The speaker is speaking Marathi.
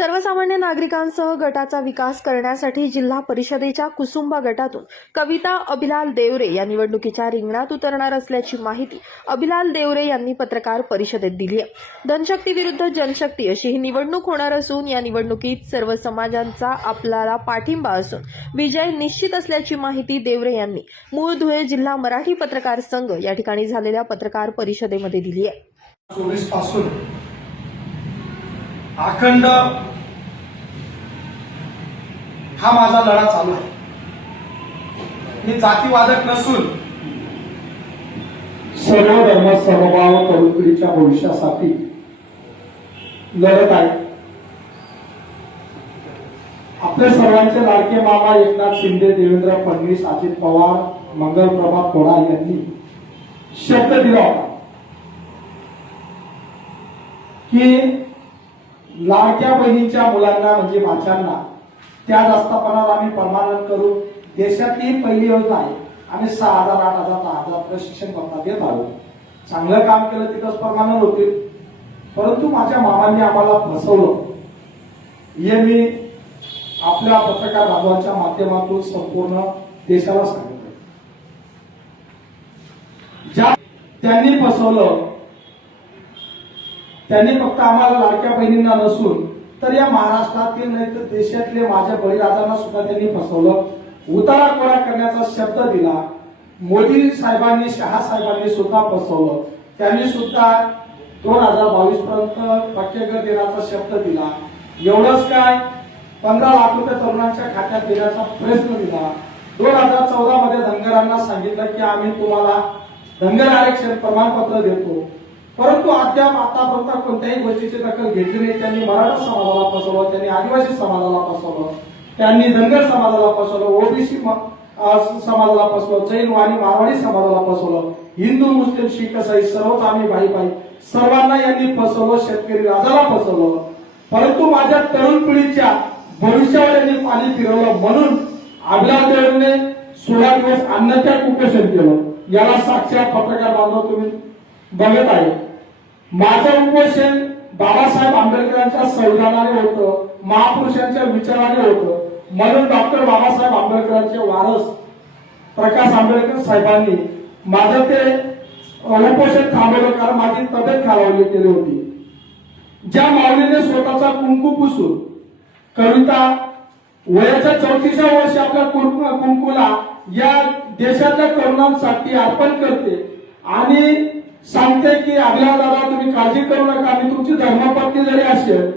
सर्वसामान्य नागरिकांसह गटाचा विकास करण्यासाठी जिल्हा परिषदेच्या कुसुंबा गटातून कविता अभिलाल देवरे या निवडणुकीच्या रिंगणात उतरणार असल्याची माहिती अभिलाल देवरे यांनी पत्रकार परिषदेत दिली आहे. धनशक्ती विरुद्ध जनशक्ती अशी ही निवडणूक होणार असून या निवडणुकीत सर्व समाजांचा आपल्याला पाठिंबा असून विजय निश्चित असल्याची माहिती देवरे यांनी मूळ धुळे जिल्हा मराठी पत्रकार संघ या ठिकाणी झालेल्या पत्रकार परिषदेमध्ये दिली आहे. अखंड हा माझा लढा चालू आहे. मी जातीवादक नसून सर्व धर्म समभाव तरुण पिढीच्या भविष्यासाठी लढत आहे. आपल्या सर्वांचे लाडके मामा एकनाथ शिंदे देवेंद्र फडणवीस अजित पवार मंगलप्रभा कोडा यांनी शब्द दिला होता की लाडक्या बहिणीच्या मुलांना म्हणजे माझ्यांना त्या दस्तापणाला आम्ही परमानंट करू देशातली ही पहिली योजना आहे. आम्ही सहा हजार आठ हजार दहा हजार प्रशिक्षण भत्ता देत आहोत. चांगलं काम केलं तिथंच परमानंट होतील. परंतु माझ्या मामांनी आम्हाला फसवलं. हे मी आपल्या पत्रकार बांधवांच्या माध्यमातून संपूर्ण देशाला सांगितलं ज्या त्यांनी फसवलं त्यांनी फक्त आम्हाला लाडक्या बहिणींना नसून तर या महाराष्ट्रातील नाही तर देशातले माझ्या बळीराजांना सुद्धा त्यांनी फसवलं. उतारा कोरा करण्याचा शब्द दिला. मोदी साहेबांनी शहा साहेबांनी सुद्धा फसवलं. त्यांनी सुद्धा दोन हजार बावीस पर्यंत पक्केकर देण्याचा शब्द दिला. एवढंच काय? पंधरा लाख रुपये तरुणांच्या खात्यात देण्याचा प्रयत्न दिला. दोन हजार चौदा मध्ये धनगरांना सांगितलं की आम्ही तुम्हाला धनगर आरक्षण प्रमाणपत्र देतो. परंतु अद्याप आतापर्यंत कोणत्याही गोष्टीची दखल घेतली नाही. त्यांनी मराठा समाजाला फसवलं त्यांनी आदिवासी समाजाला फसवलं त्यांनी धनगर समाजाला फसवलं ओबीसी समाजाला फसवलं जैन आणि मारवाडी समाजाला फसवलं. हिंदू मुस्लिम शीख असाई सर्वच आम्ही भाई भाई सर्वांना यांनी फसवलं शेतकरी राजाला फसवलं. परंतु माझ्या तरुण पिढीच्या भविष्यावर यांनी पाणी फिरवलं म्हणून अभिलाष देवने सोळा दिवस अन्नत्याग कुपोषण केलं. याला साक्षात पत्रकार बांधव तुम्ही बघत आहे. माझं उपोषण बाबासाहेब आंबेडकरांच्या संविधानाने होतं महापुरुषांच्या विचाराने होतं. म्हणून डॉक्टर बाबासाहेब आंबेडकरांचे वारस प्रकाश आंबेडकर साहेबांनी माझं ते उपोषण थांबवलं कारण माझी तब्येत खालावली केली होती. ज्या माऊलीने स्वतःचा कुंकू पुसून कविता वयाच्या चौतीसा वर्षी आपल्या कुंकू- कुंकूला या देशातल्या तरुणांसाठी अर्पण करते आणि सांगते की आगल्या दादा तुम्ही काळजी करू नका मी तुमची धर्मपत्नी जरी असेल